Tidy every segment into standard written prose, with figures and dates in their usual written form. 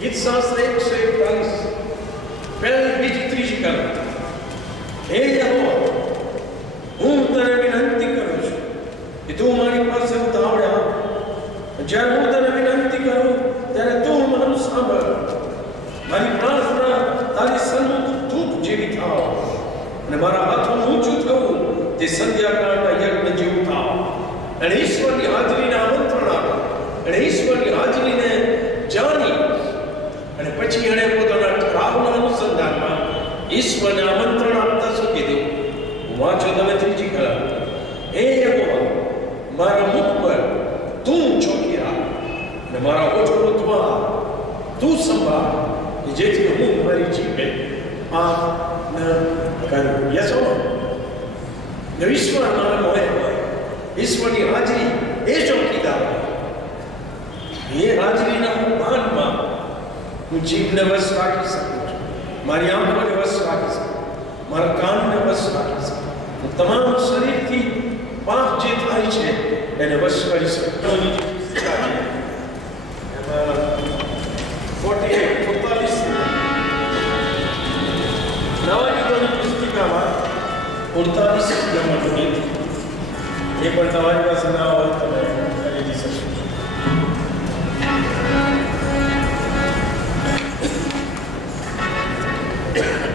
ગીત શાસ્ત્ર 141 પહેલી બીજી ત્રીજી કલમ. હે યહોવા, હું તને વિનંતી કરું છું કે તું મારી પાસે ઉતાવળ આવ. જ્યારે હું તને વિનંતી કરું ત્યારે તું મારું સાંભળ. મારી પ્રાર્થના તારી સન્મુખ ધૂપ જેવી થાવ અને મારા હાથોનું ઊંચું થવું તે સંધ્યાકાળના યજ્ઞ જેવું થાવ. અને ઈશ્વરની હાજરીને આમંત્રણ આપો અને ઈશ્વરની હાજરીને જાણી અને પછી એણે પોતાના ઠરાવના અનુસંધાનમાં ઈશ્વરને આમંત્રણ આપતા શું કીધું? વાંચો તમે ત્રીજી કલમ. હે યહોવા, મારા મુખ પર તું ચોકી રાખ અને મારા ઓઠોનો દ્વાર તું સંભાળ, જેથી હું મારી જીભે પાપ ન કરું. યસ ઓ ઈશ્વર મારા મોહે હોય. ઈશ્વરની હાજરી એ ચોકીદાર. એ હાજરીના માનમાં હું જીભને વશ રાખી શકું છું, મારી આંખોને વશ રાખી શકું, મારા કાનને વશ રાખી શકું, હું તમામ શરીરથી પાપ જે થાય છે એને વશ કરી શકું. એમાં 48 નવા યુગોની પુસ્તિકામાં 48 નંબરનું ગીત, એ પણ તમારી પાસે ના હોય તો ખરીદી શકશો. Yeah.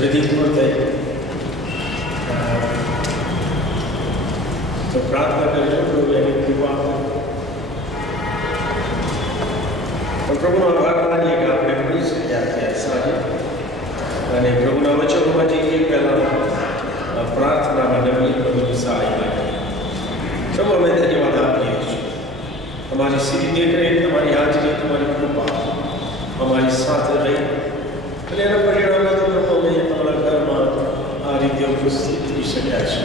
વિધિ પૂર્ણ થઈ તો પ્રાર્થના કરીશું પ્રભુ એની કૃપા આપે. તો પ્રભુનો આભાર માનીએ કે આપણે મળી શક્યા ત્યાં સાંજે અને પ્રભુના વચનોમાં જઈએ પહેલાં પ્રાર્થનામાં નવી પ્રભુની સહાય લાગીએ. પ્રભુ અમે ધન્યવાદ આપીએ છીએ તમારી સીધી દેખરેખ, તમારી હાજરી, તમારી કૃપા અમારી સાથે રહી અને એના પરિણામે તો પ્રભુ અમે તમારા ઘરમાં આ રીતે ઉપસ્થિત થઈ શક્યા છે.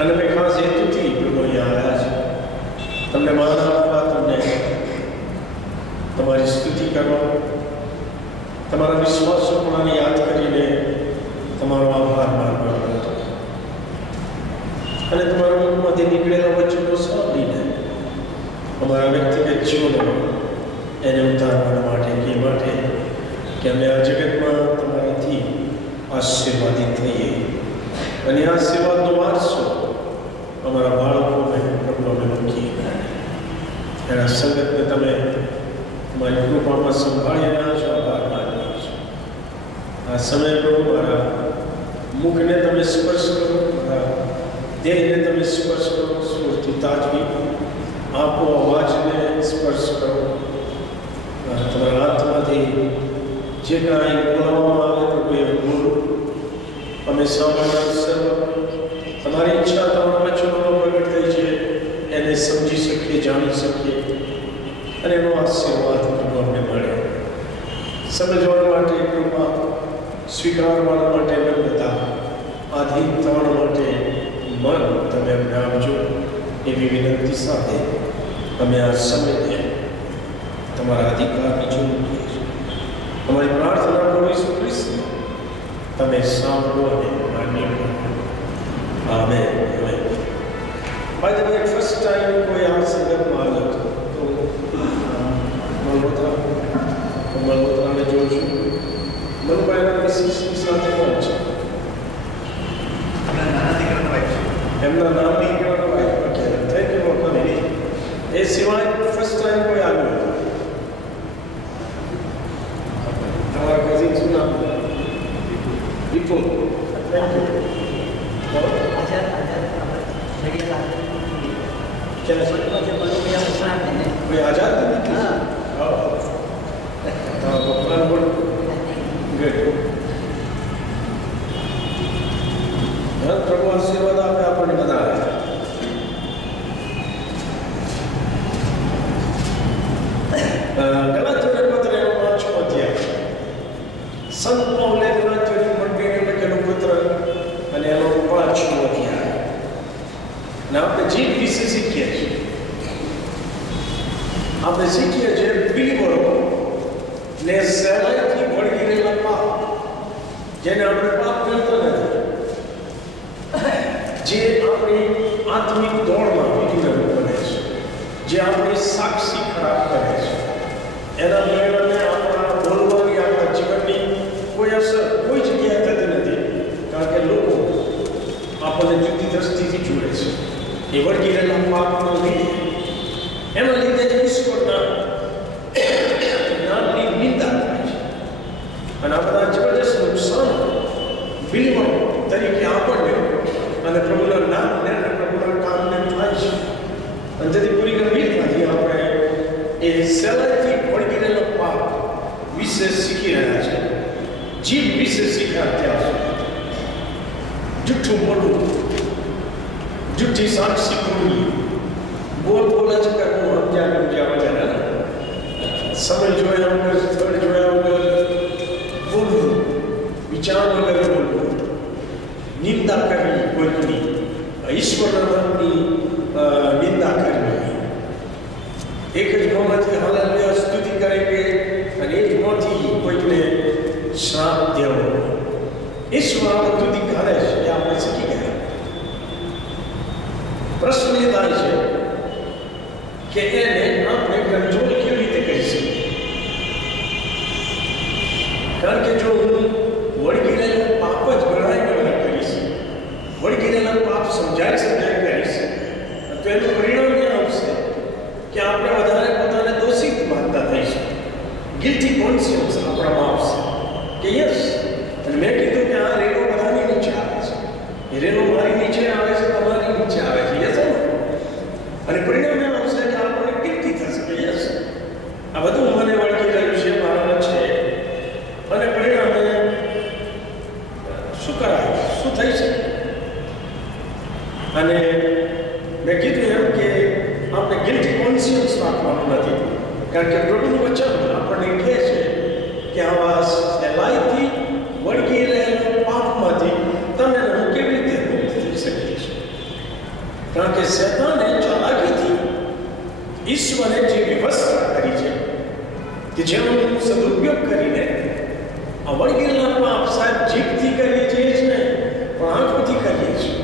અને મેં ખાસ હેતુથી પ્રભુ અહીંયા આવ્યા છે તમને માન આપવા, તમને તમારી સ્તુતિ કરવા, તમારા વિશ્વાસોપણાને યાદ કરીને તમારો આભાર માનવાનો હતો અને તમારા મુખમાંથી નીકળેલા વચનો સાંભળીને અમારા વ્યક્તિગત જીવનમાં એને ઉતારવા માટે કે માટે કે અમે આ જગતમાં તમારાથી આશીર્વાદિત થઈએ અને આશીર્વાદનો વારસો અમારા બાળકોને પ્રભુ અમે મૂકીએ. એના સંગતને તમે તમારી કૃપામાં સંભાળી રહ્યા છો, આભાર માનીએ છીએ. આ સમય પ્રભુ મારા મુખને તમે સ્પર્શ કરો, મારા દેહને તમે સ્પર્શ કરો, સ્ફૂર્તિ તાજવી આપો, અવાજને સ્પર્શ કરો. તમારા હાથમાંથી જે કાંઈ બોલાવવામાં આવે પ્રભુ એ બોલો. અમે સાંભળનાર સર્વ તમારી ઈચ્છા તમારા વચનોમાં પ્રગટ થઈ છે એને સમજી શકીએ, જાણી શકીએ અને એનો આશીર્વાદ પ્રભુ અમને મળે. સમજવા માટે કૃપા, સ્વીકારવા માટે નમ્રતા, આધીન થવા માટે મન તમે અમને આપજો એવી વિનંતી સાથે અમે આ સમયને તમારા અધિકારની જોડીએ છીએ. અમારી પ્રાર્થના પ્રભુ ઈસુ ખ્રિસ્ત તમે સાંભળો અને માન્ય કરો. Amen. By the way, first time કોઈ આ સંગતમાં આવ્યો હતો તો મલ્હોત્રાને જોઉં છું. મનુભાઈના મિસિસની સાથે કોણ છે? એમના નામ દીકરાનો ભાઈ. Okay, thank you for coming. એ સિવાય ફર્સ્ટ ટાઈમ કોઈ આવ્યો હતો? તમારા કઝિન શું નામ? વિપુલ. Thank you. કોઈ આઝાદ નથી? હા. ભગવાન બોલ. ગુડ. પ્રભુ આશીર્વાદ આપે આપણને બધા. ગલાત્યના પત્ર એનો 5મો અધ્યાય. સંત પૌલે ગલાત્યની મંડળીને લખેલું પત્ર અને એનો 5મો અધ્યાય. અને આપણે જીવ વિશે શીખીએ છીએ. આપણે શીખીએ છીએ બિલીવરો ને સહેલાઈથી વળગી રહેલા પાપ, જેને આપણે પાપ કરતા નથી, જે આપણી આત્મિક દોડમાં વિઘ્ન બને છે, જે આપણી સાક્ષી ખરાબ કરે છે, એના પરિણામે આપણા બોલવાની, આપણા જીવનની કોઈ અસર કોઈ જગ્યાએ થતી નથી. કારણ કે લોકો આપણને જુદી દ્રષ્ટિથી જુએ છે. એ વળગી રહેલા પાપના લીધે, એના લીધે જ ઈશ્વરના નામની નિંદા થાય છે. અને આ બધા જબરજસ્ત નુકસાન બિલીવર તરીકે આપણને અને પ્રભુના નામને અને પ્રભુના કામને થાય છે. અને તેથી પૂરી ગંભીરતાથી આપણે એ સહેલાઈથી વળગી રહેલા પાપ વિશે શીખી રહ્યા છે. જીવ વિશે શીખ્યા ત્યાં સુધી જૂઠું બોલવું, જૂઠી સાક્ષી બોલવી, બોલ જ કરવું, સમજ્યા વગર, સમય જોયા વગર, સ્થળ જોયા વગર બોલવું, વિચાર વગર બોલવું, નિંદા કરવી કોઈકની, ઈશ્વરના નામની નિંદા કરવી, એક જ મોંમાંથી હાલેલુયા સ્તુતિ કરેંગે અને એક મોંથી કોઈકને શ્રાપ દેવો. ઈશ્વર આ બધું કરે છે એ આપણે શીખી ગયા. પ્રશ્ન એ થાય છે કે એને આપણે કંટ્રોલ કેવી રીતે કરી શકીએ? કારણ કે જો હું વળગી રહેલા પાપ જ ગણાય કરીશ, વળગી રહેલા પાપ સમજાય કરીશ, તો એનું પરિણામ એ આવશે કે આપણે વધારે પોતાને દોષિત માનતા થઈશું. ગિલ્ટી કોન્શિયન્સ આપણામાં આવશે કે યસ. અને મેં કીધું કે આ રેલો બધાની નીચે આવે છે, એ રેલો મારી નીચે આવે છે, તમારી નીચે આવે છે. યસ. અને પરિણામે આવશે કે આપણને કીર્તિ થશે કે યસ, આ બધું મને વળગી રહ્યું છે, મારા છે. અને પરિણામે શું કરાય, શું થઈ શકે? અને મેં કીધું એમ કે આપણે ગિલ્ટી કોન્શિયન્સ રાખવાનું નથી, કારણ કે પ્રભુનું વચન આપણને કહે છે કે આવા સહેલાઈથી વળગી રહેલા પાપમાંથી તમે હું કેવી રીતે મુક્ત થઈ શકીએ છીએ? કારણ કે શેતાને ચાલાકીથી ઈશ્વરે જે વ્યવસ્થા કરી છે કે જેનો સદુપયોગ કરીને આ વળગી રહેલા પાપ સાહેબ જીભથી કરીએ છીએ જ નહીં, પણ આંખોથી કરીએ છીએ,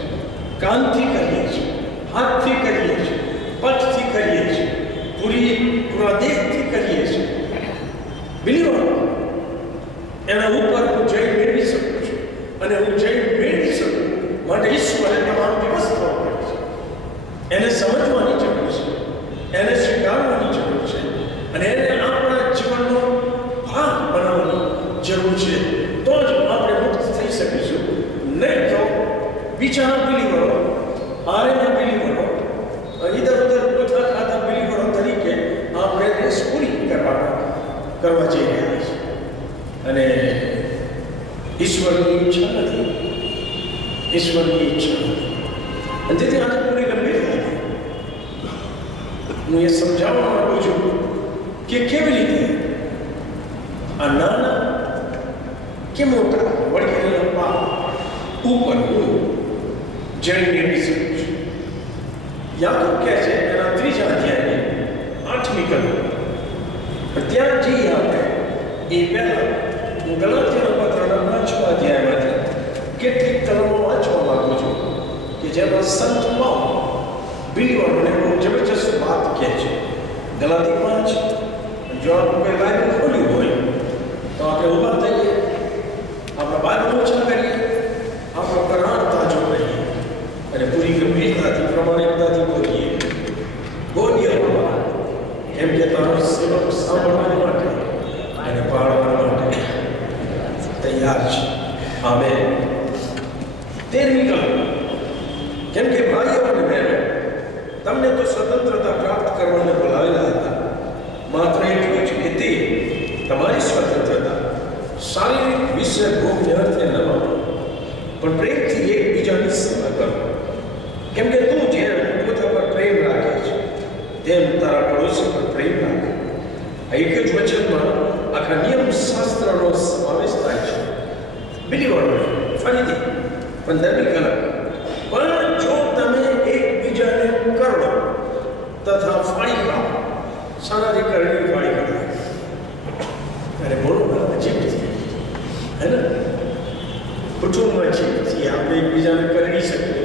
કાનથી કરીએ છીએ, હાથથી કરીએ છીએ, પગથી કરીએ છીએ, પૂરા દેહથી કરીએ છીએ. બિલીવર એના ઉપર હું જય મેળવી શકું છું, અને હું જય મેળવી શકું માટે ઈશ્વરે તમામ વ્યવસ્થાઓ કરી છે. એને સમજવાની જરૂર છે, એને સ્વીકારવાની જરૂર છે, અને એને આપણા જીવનનો ભાગ બનાવવાની જરૂર છે. તો જ આપણે મુક્ત થઈ શકીશું. નહીં તો બીજાના બિલીવરો, આરેના બિલીવરો, ઇધર ઉધર પોતા ખાતા બિલીવરો તરીકે આપણે રેસ પૂરી કરવા જઈ રહ્યા છીએ. અને ઈશ્વરની ઈચ્છા નથી, ઈશ્વરની ઈચ્છા નથી. અને તેથી આજે પૂરી ગંભીરતા હું એ સમજાવવા માંગુ છું કે કેવી રીતે આ નાના કે મોટા વળગી રહેલા પાપ ઉપર હું જય મેળવી શકું છું. યાકૂબ કહે છે એના 3 અધ્યાયની 8મી કલમ, ત્યાં જઈએ આપણે એ પહેલા હું ગલાત્યાના પત્રના 5મા અધ્યાયમાંથી કેટલીક કલમો વાંચવા માંગુ છું કે જેમાં સંત પાઉલ બિલીવરોને બહુ જબરજસ્ત વાત કહે છે. ગલાતી 5. જો આપણે બાઇબલ ખોલ્યું હોય તો આપણે ઊભા થઈએ, આપણા બાઇબલ ઓછા કરીએ, આપણો કરાર તાજો કરીએ અને પૂરી ગંભીરતાથી પ્રમાણિકતાથી બોલીએ. બોલીએ એમ કે તારો સેવક સાંભળવા માટે અને પાડવા માટે તૈયાર છે. આમેન. 13મી કલમ, કેમ કે ભાઈઓ અને બહેનો, તમને તો સ્વતંત્રતા પ્રાપ્ત કરવાને બોલાવેલા હતા, માત્ર એટલું જ કે તે તમારી સ્વતંત્રતા શારીરિક વિષય ભોગને અર્થે ન વાપરો, પણ પ્રેમથી એકબીજાની સેવા કરો. કેમ કે તું જેમ પોતા પર પ્રેમ રાખે છે તેમ તારા પડોશી પર પ્રેમ રાખે. આ એક જ વચનમાં આખા નિયમ શાસ્ત્રનો સમાવેશ થાય છે. બિલીવરો ફરીથી 15મી કલમ, પણ જો તમે એકબીજાને કરો તથા ફાળી ખાઓ. શાનાથી કરણી ફાળી કરાય? અરે બોલો જીભથી, હે ને? કુટુંબમાં જીભથી આપણે એકબીજાને કરડી શકીએ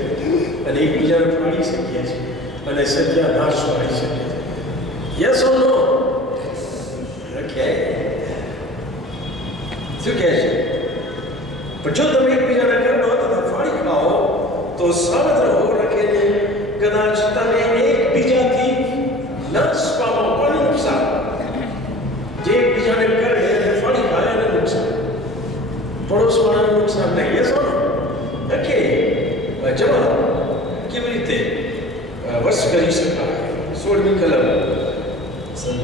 અને એકબીજાને ફાળી શકીએ છીએ અને સત્યાનાશ વાળી શકીએ છીએ. Yes or no? ઓકે. શું કહે છે? પણ જો તમે એકબીજાને કરડો તથા ફાળી ખાઓ તો સાવધ રહો, રખેને કદાચ તમે એકબીજાથી નાશ પામો. કોને નુકસાન? જે એકબીજાને કરે અને ફાળી ખાય એને નુકસાન, પડોશવાળાને નુકસાન નહીં. Yes or no? ઓકે. જવાબ કેવી રીતે વશ કરી શકાય? 16મી કલમ,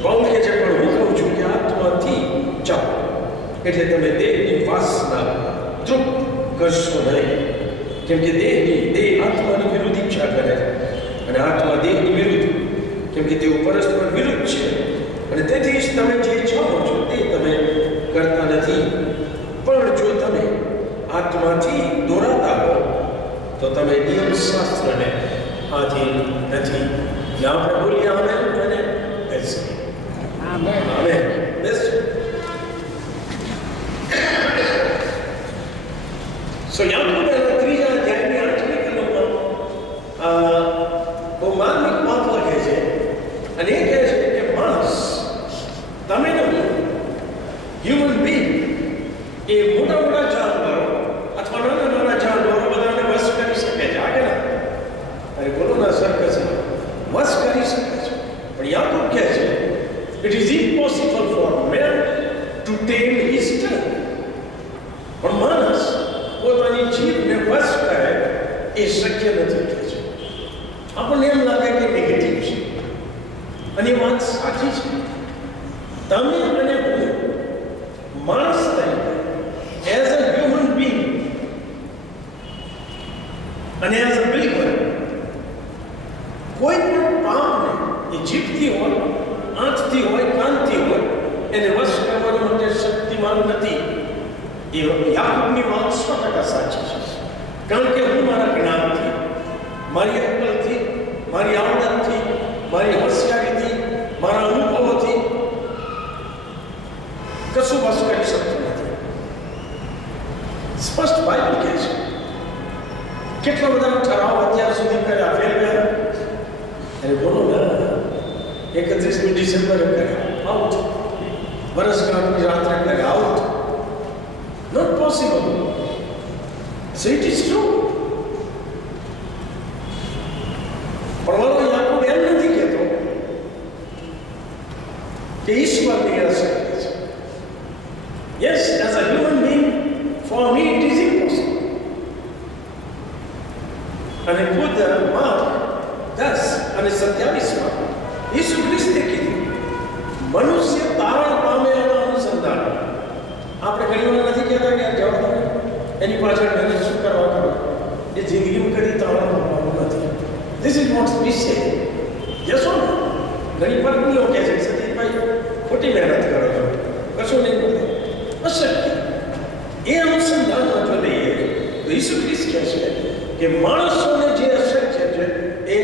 પાઉલ કહે છે પણ હું કહું છું કે આત્માથી ચાલો, એટલે તમે દેહની વાસના તૃપ્ત કરશો નહીં. કેમ કે દેહ આત્માની વિરુદ્ધ ઈચ્છા કરે છે અને આત્મા દેહની વિરુદ્ધ, કેમ કે તેઓ પરસ્પર વિરુદ્ધ છે. અને તેથી જ તમે જે ચાહો છો તે તમે કરતા નથી. પણ જો તમે આત્માથી દોરાતા હો તો તમે નિયમ શાસ્ત્રને આધીન નથી. આપણે બોલીએ આમેન અને બેસીએ. આમેન. આમેન. બેસો. સો યાકૂબ એના 3 અધ્યાયની 8મી કલમમાં બહુ માર્મિક વાત લખે છે અને એ કહે છે કે માણસ, તમે નહીં, હ્યુમન બીંગ એ મોટા જાનવરો અથવા નાના જાનવરો બધાને વશ કરી શકે છે. આગળ અરે બોલો ના સર્કસ વશ કરી શકે છે. પણ યાકૂબ કહે છે it is impossible for man to tame his tongue. પોતાની જીભને વશ કરે એ શક્ય નથી કહે છે. આપણને એમ લાગે કે નેગેટિવ છે, અને એ વાત સાચી છે. તમે અને હું માણસ તરીકે એઝ અ હ્યુમન બીંગ અને એઝ અ બિલીવર કોઈ પણ પાપને એ જીભથી હોય, આંખથી હોય, કાનથી હોય એને વશ કરવા માટે શક્તિમાન નથી. એ યાકૂબની વાત 100% સાચી છે. કારણ કે હું મારા જ્ઞાનથી, મારી અક્કલથી, મારી આવડતથી, મારી હોશિયારીથી, મારા અનુભવોથી કશું વશ કરી શકતો નથી. સ્પષ્ટ બાઇબલ કહે છે. કેટલા બધા ઠરાવ અત્યાર સુધી કર્યા, ફેલ ગયા. અરે બોલો ને, 31મી ડિસેમ્બરે કર્યા, આઉટ. વર્ષગાંઠની રાત્રે કર્યા, out. Not possible. So it is true. પણ વાલો યાકૂબ એમ નથી કહેતો કે ઈશ્વરની અસર છે. Yes, as a human being for me it is impossible. અને ખુદ માર્ક 10 અને 27 ઈસુ ખ્રિસ્તે કીધું મનુષ્ય તારણ પામે એના અનુસંધાન. આપણે ઘણી વાર નથી કહેતા કે જવાબ એની પાછળ એને શું કરવા કરો, એ જિંદગીમાં કદી તારણ પામવાનું નથી. ધીસ ઇઝ વોટ વી સે. યસ ઓર નો? ઘણી પત્નીઓ કહે છે સતીભાઈ ખોટી મહેનત કરો છો, કશું નહીં મળે, અશક્ય. એ અનુસંધાનમાં જો લઈએ તો ઈસુ ખ્રિસ્ત કહે છે કે માણસોને જે અશક્ય છે એ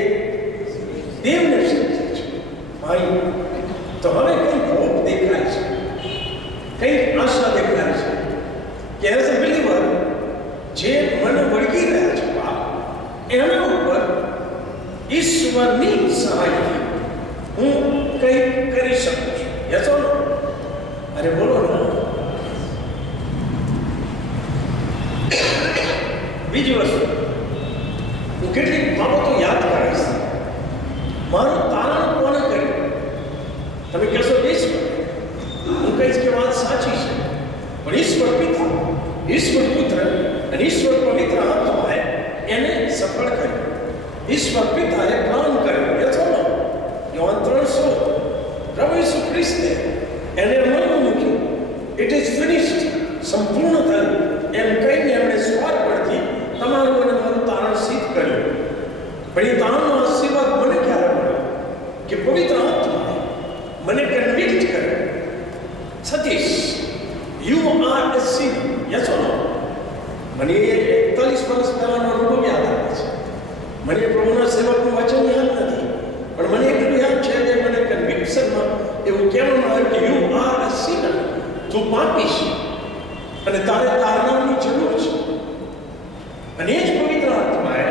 દેવને શક્ય છે. ભાઈ, તો હવે કંઈક હોપ દેખાય છે, કંઈક આશા દેખાય છે કે એઝ અ બિલીવર જે મને વળગી રહ્યા છે પાપ, એના ઉપર ઈશ્વરની સહાયથી હું કંઈક કરી શકું છું. Yes or no? અરે બોલો ને. બીજી વસ્તુ, હું કેટલીક બાબતો યાદ કરીશ. મારું તારણ કોને કર્યું? તમે કહેશો ઈશ્વર. હું કહીશ કે વાત સાચી છે, પણ ઈશ્વર પિતા, ઈશ્વર પુત્ર અને ઈશ્વર પવિત્ર આત્માએ એને સફળ કર્યું. ઈશ્વર પિતાએ પ્લાન કર્યો. યસ ઓર નો? યોહાન 3:16 પ્રભુ ઈસુ ખ્રિસ્તે એને અમલમાં મૂક્યું. ઇટ ઇઝ ફિનિશ્ડ, સંપૂર્ણ થયું એમ કહીને એમણે સ્વાદ પરથી તમારું અને મારું તારણ સિદ્ધ કર્યું. પણ એ તારણનો આશીર્વાદ મને ક્યારે મળ્યો? કે પવિત્ર આત્માએ મને કન્વિક્ટ કર્યો. Satish, you are a sinner. Yes or no? મને 41 વર્ષ પહેલાનો અનુભવ યાદ આવે છે. મને પ્રભુના સેવકનું વચન યાદ નથી, પણ મને એટલું યાદ છે કે મને કન્વિક્શનમાં એવું કહેવામાં આવ્યું કે યુ આર અ સિનર. તું પાપી છે અને તારે તારનારની જરૂર છે. અને એ જ પવિત્ર આત્માએ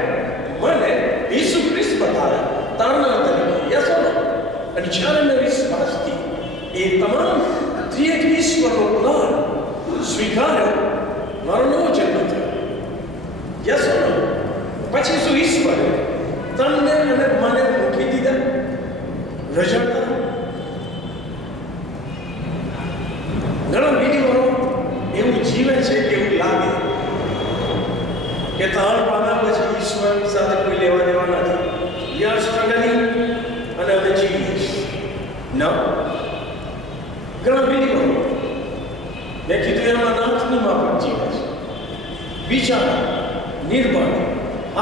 મને ઈસુ ખ્રિસ્ત બતાવે તારનાર તરીકે. યસ ઓર નો? અને જ્યારે મેં વિશ્વાસથી એ તમામ ત્રિએક ઈશ્વરનો પ્લાન સ્વીકાર્યો, મારો નવો જન્મ થયો. યસ ઓર નો? પછી શું ઈશ્વરે તમને અને મને મૂકી દીધા રજાતા? ઘણા બીડીઓ એવું જીવે છે કે એવું લાગે કે તાણ પામ્યા પછી ઈશ્વરની સાથે કોઈ લેવા દેવા નથી. વી આર સ્ટ્રગલિંગ અને અમે જીવીએ છીએ. ના, ઘણા બીડીઓ મેં કીધું એમાં નાથની માફક જીવે છે. વિચાર, નિર્બળ,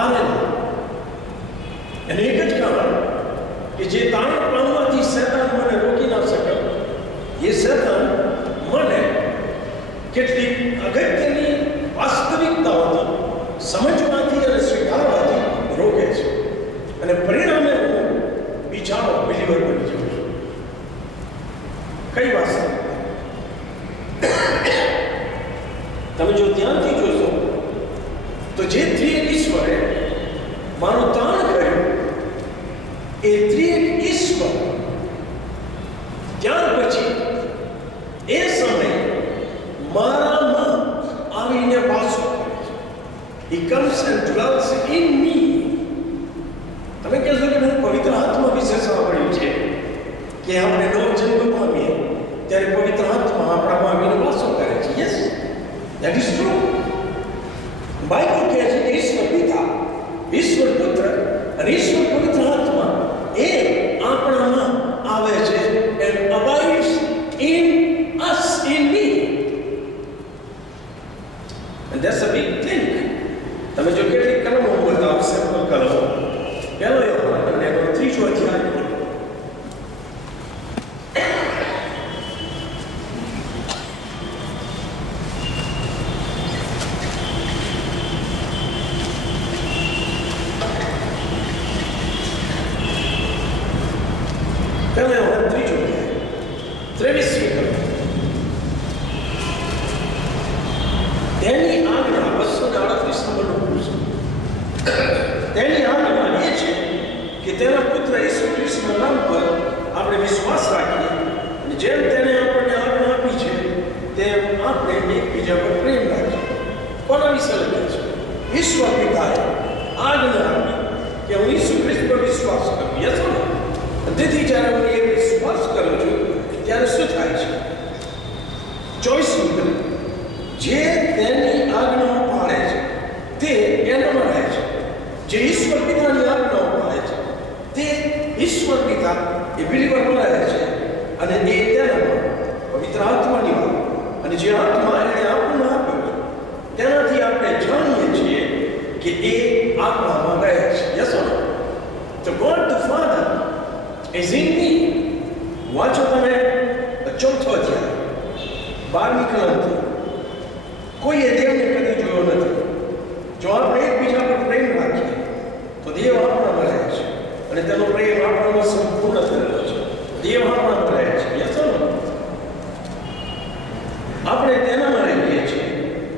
આનંદ. અને એક જ કારણ કે જે તાણ પામવાથી શેતાન મને રોકી ના શકે, એ શેતાન મને કેટલીક અગત્યની વાસ્તવિકતાઓથી સમજવાથી અને સ્વીકારવાથી રોકે છે. અને પરિણામે હું વિચારો બિલીવર બની જાઉં છું. કઈ વાસ્તવિકતા? તમે જો ધ્યાનથી જોશો તો જે ત્રિએક ઈશ્વરે મારું તાણ કર્યું, એ ત્રિએક ઈશ્વર ત્યાર પછી એ સમય મારામાં આવીને વાસો કરે છે. He comes and dwells in me. તમે કહેશો કે મને પવિત્ર આત્મા વિશે સાંભળ્યું છે કે આપણે નવો જન્મ પામીએ ત્યારે પવિત્ર આત્મા આપણામાં આવીને વાસો કરે છે. Yes, that is true. પહેલા યોહાન 3 23મી કલમ. તેની આજ્ઞા 238 નંબરનો પુરુષ. તેની આજ્ઞા એ છે કે તેના પુત્ર ઈસુ ખ્રિસ્તના નામ પર આપણે વિશ્વાસ રાખીએ અને જેમ તેને આપણને આજ્ઞા આપી છે તેમ આપણે એકબીજા પર પ્રેમ રાખીએ. કોના વિશે લખ્યું છે? ઈશ્વર પિતાએ આજ્ઞા આપી કે હું ઈસુ ખ્રિસ્ત પર વિશ્વાસ કરું. યસ ઓર નો? તેથી જ્યારે હું એ વિશ્વાસ કરું છું ત્યારે શું થાય છે? 24મી કલમ. જે તેની આજ્ઞાઓ પાળે છે તે એનામાં રહે છે. જે ઈશ્વર પિતાની આજ્ઞાઓ પાળે છે તે ઈશ્વર પિતા એ બિલીવરમાં રહે છે અને એ તેનામાં પવિત્ર આત્માની વાત. અને જે આત્મા એને આપણને આપ્યો છે તેનાથી આપણે જાણીએ છીએ કે એ આત્મામાં રહે છે. યસ ઓર નો? તો God the father is in મી. વાંચો તમે 4થો અધ્યાય 12મી કલમથી. કોઈએ દેવને કદી જોયો નથી. જો આપણે એકબીજા પર પ્રેમ રાખીએ તો દેવ આપણામાં રહે છે અને તેનો પ્રેમ આપણામાં સંપૂર્ણ થયેલો છે. દેવ આપણામાં રહે છે. યસ ઓર નો? આપણે તેનામાં રહીએ છીએ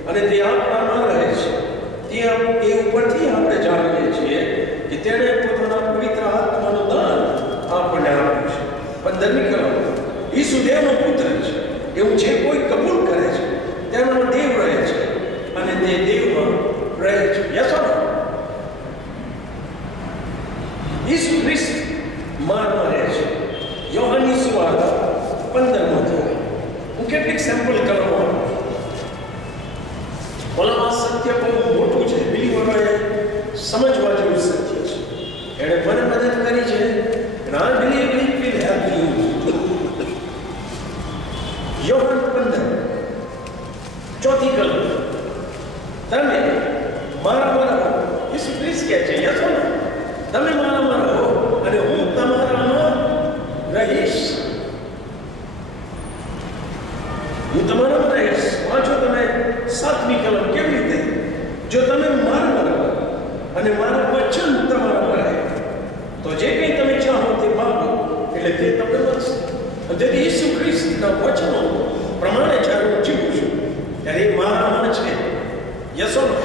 અને તે આપણામાં રહે છે. તે એ ઉપરથી આપણે જાણીએ છીએ કે તેણે પોતાના પવિત્ર આત્માનું દાન આપણને આપ્યું છે. 15મી કલમ. ઈસુ દેવનો પુત્ર છે એવું જે કોઈ કબૂલ કરે છે તેનામાં દેવ રહે છે અને તે દેવમાં રહે છે. યસ ઓર નો? ઈસુ ખ્રિસ્ત મારમાં રહે છે. યોહાનની સુવાર્તા 15મો અધ્યાય. હું કેટલીક સેમ્પલ કલમો આપું છું. ઓલામાં સત્ય બહુ મોટું છે. બિલીવરોએ સમજવા જેવું સત્ય છે. એણે મને મદદ કરી છે. And I believe it will help you. Yohan 15 ચોથી કલમ. તમે મારામાં રહો. ઈસુ ખ્રિસ્ત કહે છે. યસ ઓર નો? તમે મારામાં રહો અને હું તમારામાં રહીશ. હું તમારામાં રહીશ. વાંચો તમે 7મી કલમ. કેવી રીતે? જો તમે મારામાં રહો અને મારા વચન તમારામાં રહે તો જે કંઈ તમે ચાહો તે માગો એટલે તે તમને મળશે. તેથી ઈસુ ખ્રિસ્તના વચનો પ્રમાણે જ્યારે હું જીવું છું ત્યારે એ મારામાં છે. Yes or no?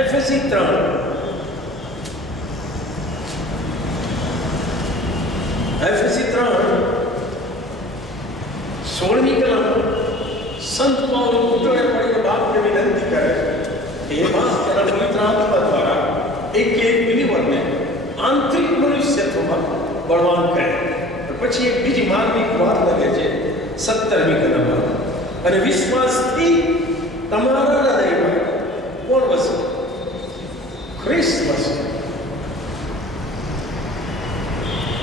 એફએસી 3 16મી કલમ. સંત પાઉલ ઘૂંટણે પડીને બાપને વિનંતી કરે છે કે એ બાપ તેના પવિત્ર આત્મા દ્વારા એક બિલીવરને આંતરિક મનુષ્યત્વમાં બળવાન કરે. પછી એક બીજી માર્મિક વાત લખે છે 17મી કલમમાં. અને વિશ્વાસથી તમારા હૃદયમાં કોણ વસે? ખ્રિસ્ત વસે.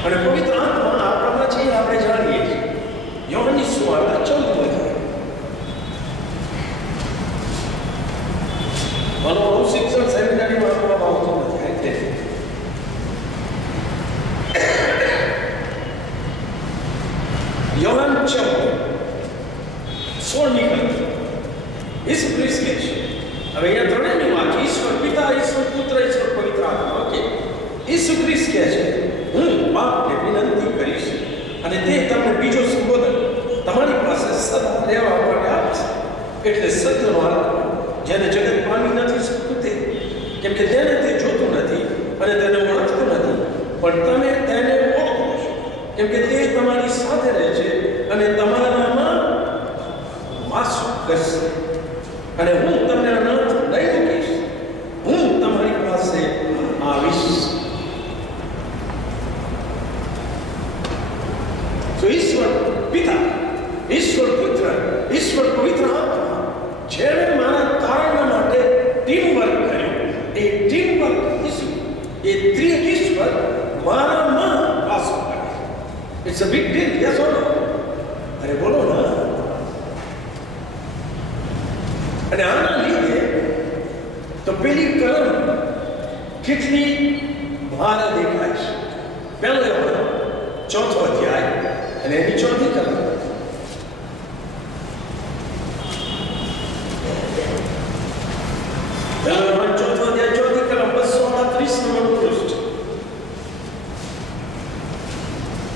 અને પવિત્ર આત્મા આપણામાં છે આપણે જાણીએ છીએ. યોહાનની સુવાર્તા 14મો અધ્યાય. મારો બહુ શિક્ષણ સેમિનારીમાં આપવામાં આવતો નથી. યોહાન 16મી કલમ. ઈસુ ખ્રિસ્ત કહે છે. હવે અહીંયા ત્રણેયની વાત. ઈશ્વર પિતા, ઈશ્વર પુત્ર, ઈશ્વર પવિત્ર આત્મા. ઓકે. ઈસુ ખ્રિસ્ત કહે છે હું બાપને વિનંતી કરીશ અને તે તમને બીજો સંબોધન તમારી પાસે સદા રહેવા માટે આપશે. એટલે સત્યનો આત્મા જેને જગત પામી નથી શકતું તે, કેમ કે તેને તે જોતું નથી અને તેને ઓળખતું નથી, પણ તમે તેને ઓળખો છો કેમ કે તે તમારી સાથે રહે છે અને તમારામાં વાસ કરશે. અને હું તમને અનાથ નહીં મૂકીશ, હું તમારી પાસે આવીશ. તો ઈશ્વર પિતા, ઈશ્વર પુત્ર, ઈશ્વર પવિત્ર આત્મા જેણે મારા તારણવા માટે ટીમ વર્ક કર્યું, એ ટીમ વર્ક એ ત્રિએક ઈશ્વર મારામાં વાસ કરે. It's a big deal. Yes or no? અરે બોલો ના. અને આના લીધે તો પેલી કલમ કેટલી ભારે દેખાય છે. પહેલો યોહાન 4થો અધ્યાય અને એની 4મી કલમ. પહેલો યોહાન 4થો અધ્યાય 4મી કલમ 238 નંબરનું પૃષ્ઠ.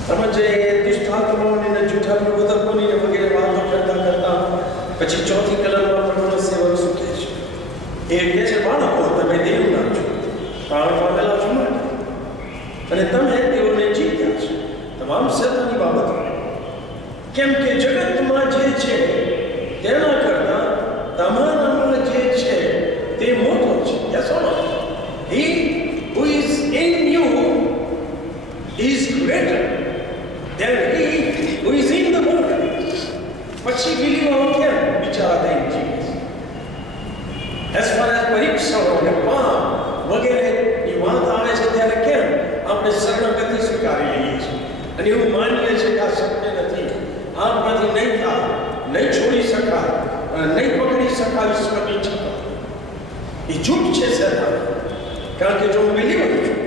તમે જે દુષ્ટ આત્માઓને જૂઠા પ્રબોધકોની વગેરે વાતો કરતા કરતા પછી ચોથી કલમમાં પ્રભુનો સેવક શું કહે છે? એ કહે છે, બાળકો તમે દેવના છો, પ્રાણ પામેલા છો માટે, અને તમે તેઓને જીત્યા છે તમામ સત્યની બાબતમાં. કેમ કે જગતમાં જે છે તેના કરતા તમારામાં જે છે તે મોટો છે. Yes or no? He who is in you is greater than he who is in the world. પછી બિલીવરો કેમ બિચારા થઈને જીવે છે? As far as પરીક્ષાઓ અને પાપ વગેરેની વાત આવે છે ત્યારે કેમ આપણે શરણાગતિ સ્વીકારી લઈએ છીએ અને એવું માનીએ છીએ કે આ શક્ય નથી, આપણાથી નહીં થાય, નહીં છોડી શકાય, નહીં પકડી શકાય ઈશ્વરની છતાં. એ જૂઠ છે સૈતાન. કારણ કે જો હું બિલીવર છું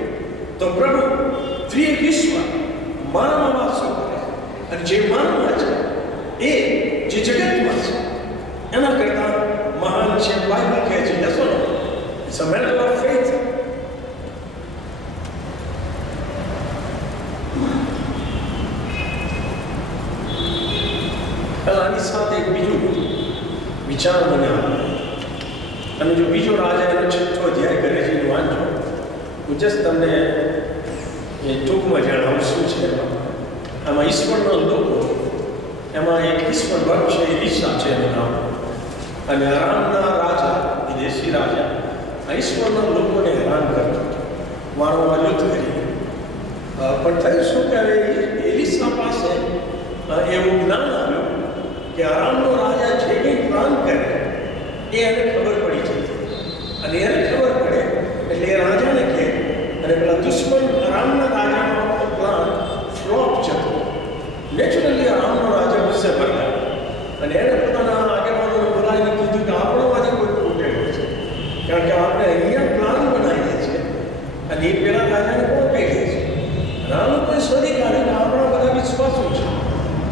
તો પ્રભુ ત્રિએક ઈશ્વર મારામાં વાસો કરે, અને જે મારામાં છે એ જે જગતમાં છે એના કરતાં મહાન છે. બાઇબલ કહે છે, yes or no? It's a matter of faith. આની સાથે એક બીજું વિચાર મને આવે, અને જો બીજો રાજા એનો 6થો અધ્યાય કરે છે એનું વાંચો. હું જસ્ટ તમને એ ટૂંકમાં જણાવું શું છે આમાં. ઈશ્વરના લોકો, એમાં એક ઈશ્વર ભક્ત છે, એલીશા છે એનું નામ, અને અરામના રાજા, વિદેશી રાજા આ ઈશ્વરના લોકોને હેરાન કરતો હતો, વારંવાર યુદ્ધ કરી. પણ થયું શું કે હવે એલીશા પાસે એવું જ્ઞાન આવ્યું કે અરામનો રાજા જે કંઈ પ્લાન કરે એ એને ખબર પડી જતી, અને એને ખબર પડે એટલે એ રાજાને કહે, અને પેલા દુશ્મન અરામના રાજાનો પ્લાન ફ્લોપ જતો. નેચરલી અરામનો રાજા ગુસ્સે ભરાયો, અને એને પોતાના આગેવાનોને બોલાવીને કીધું કે આપણોમાંથી કોઈ ખોટેલો છે, કારણ કે આપણે અહીંયા પ્લાન બનાવીએ છીએ અને એ પેલા રાજાને કોણ કહી દે છે. રામ કોઈ શોધી કાઢે કે આપણા બધા વિશ્વાસો છે,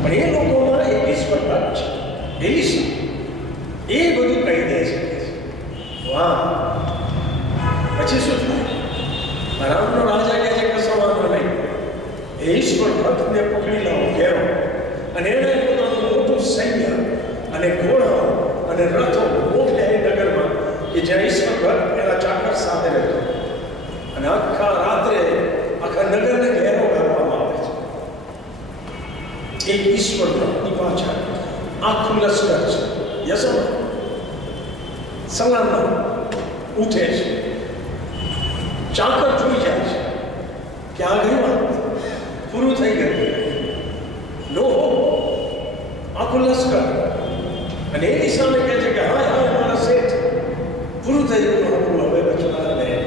પણ એ લોકોમાં એક ઈશ્વર ભક્ત છે એલીશા, એ બધું કહી દે છે. વાહ! પછી શું થાય? રામનો રાજા કહે છે કશો વાંધો નહીં, એ ઈશ્વર ભક્તને પકડી લાવો ઘેરો, અને એને પોતાનું મોટું સૈન્ય અને ઘોડાઓ અને રથો મોકલ્યા એ નગરમાં કે જ્યાં ઈશ્વર ભક્ત એના ચાકર સાથે રહેતો, અને આખા રાત્રે આખા નગરને ઘેરો કરવામાં આવે છે. એક ઈશ્વર ભક્તની પાછળ આખું લશ્કર છે. યસ ઓર નો? સલામત ઉઠે છે, ચાકર જોઈ જાય છે કે આ ગઈ વાત પૂરું થઈ ગયું, નો આખું લશ્કર, અને એની સામે કહે છે કે હા હા મારા શેઠ પૂરું થઈ ગયું, આપણું હવે બચવા નહીં.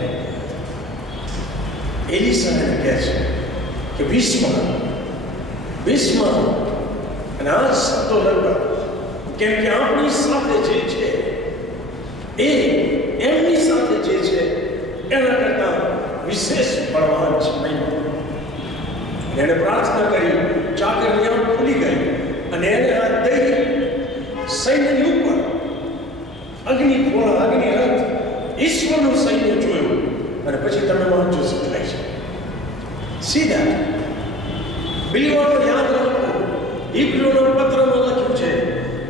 એલીશા એને કહે છે કે ભીષ્મ, અને આ શબ્દો લગભગ કેમ કે આપણી સાથે જે છે એ એમની સાથે જે છે એના કરતાં વિશેષ બળવાન છે. એને પ્રાર્થના કરી, ચાકરની આંખ ખુલી ગઈ, અને એને હાથ દઈ સૈન્યની ઉપર અગ્નિ ઘોડા, અગ્નિ રથ, ઈશ્વરનું સૈન્ય જોયું, અને પછી તમે વાંચો શું થાય છે. સીધા બિલીવરો યાદ રાખો, ઈબ્રીઓના પત્રમાં લખ્યું છે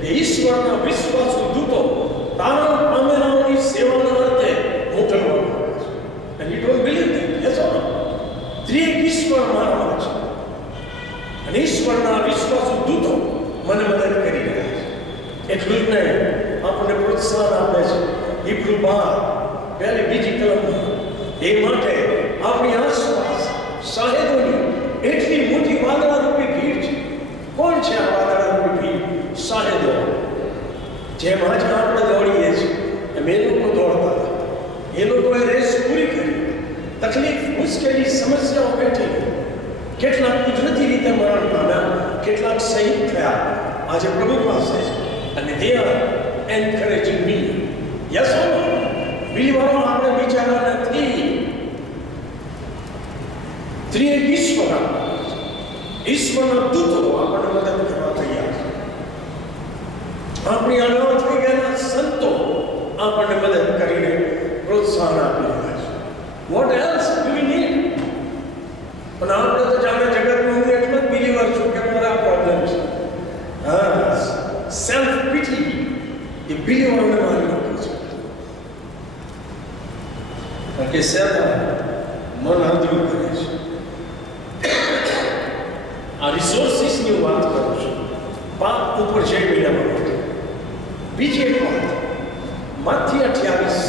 કે ઈશ્વરના વિશ્વાસુ દૂતો તારણ પામેલાઓની સેવાના અર્થે મોકલવામાં આવે છે. And you don't believe that, yes or no? ત્રિએક ઈશ્વર મારામાં છે, અને ઈશ્વરના વિશ્વાસુ દૂતો મને મદદ કરી રહ્યા છે. એટલું જ નહીં, આપણને પ્રોત્સાહન આપે છે. ઈબ્રુ 12 બીજી કલમમાં એ માટે આપણી આસપાસ સાહેબોની એટલી મોટી વાદળારૂપી ભીડ છે. કોણ છે આ વાદળારૂપી ભીડ? સાહેબો. જેમ આજે આપણે દોડીએ છીએ એમ એ લોકો દોડતા હતા. એ લોકોએ રેસ પૂરી કરી, તકલીફ, મુશ્કેલી, સમસ્યાઓ બેઠી, કેટલાક કુદરતી રીતે મરણ પામ્યા, કેટલાક શહીદ થયા, આજે પ્રભુ પાસે છે, અને they are encouraging me. Yes or no? બિલીવરો આપણે વિચારવા નથી. ત્રિએક ઈશ્વર, ઈશ્વરના દૂતો આપણને મદદ કરવા તૈયાર છે. આપણી અનાથ થઈ ગયેલા સંતો આપણને મદદ કરીને પ્રોત્સાહન આપી રહ્યા છે. Vote else do we need? પણ આપણે તો જાણે જગતમાં હું એટલો જ શેતાન મન આંધળું કરે છે. આ રિસોર્સિસની હું વાત કરું છું પાપ ઉપર જઈ મેળવવા માટે. બીજી એક વાત, માથી 28,